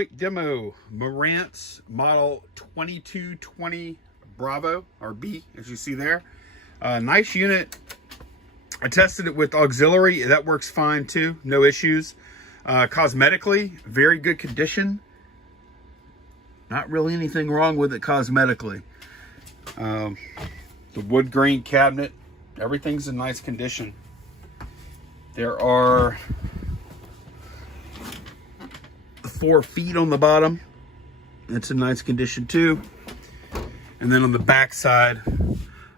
quick demo. Marantz model 2220 Bravo, or B, as you see there. Nice unit. I tested it with auxiliary. That works fine too. No issues. Cosmetically, very good condition. Not really anything wrong with it cosmetically. The wood grain cabinet, everything's in nice condition. There are the 4 feet on the bottom. It's in nice condition too. And then on the back side,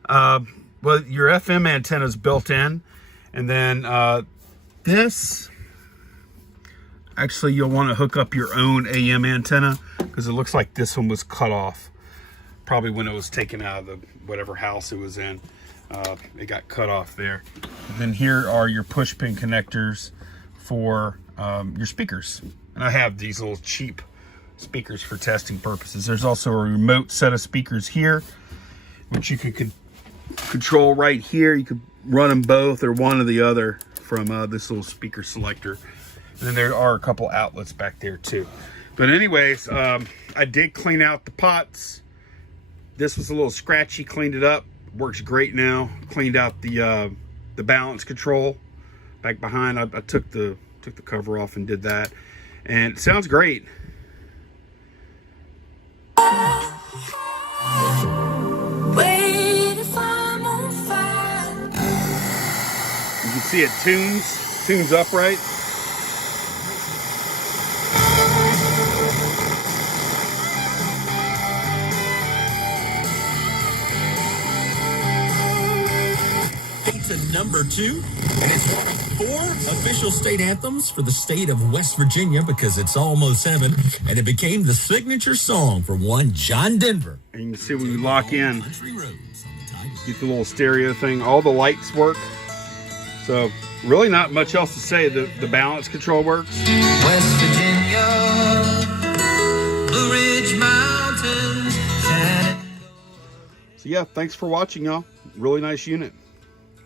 well, your FM antenna is built in. And then this, actually you'll want to hook up your own AM antenna, because it looks like this one was cut off. Probably when it was taken out of the whatever house it was in. It got cut off there. And then here are your push pin connectors for your speakers. And I have these little cheap speakers for testing purposes. There's also a remote set of speakers here, which you can control right here. You could run them both or one or the other from this little speaker selector. And then there are a couple outlets back there too. But anyways, I did clean out the pots. This was a little scratchy, cleaned it up. Works great now. Cleaned out the balance control back behind. I took the cover off and did that, and it sounds great. You can see it tunes upright. Number 2, and it's one of 4 official state anthems for the state of West Virginia, because it's almost 7, and it became the signature song for one John Denver. And you can see when we lock in, get the little stereo thing, all the lights work. So really not much else to say. The balance control works. West Virginia, Blue Ridge Mountains. So yeah, thanks for watching, y'all. Really nice unit.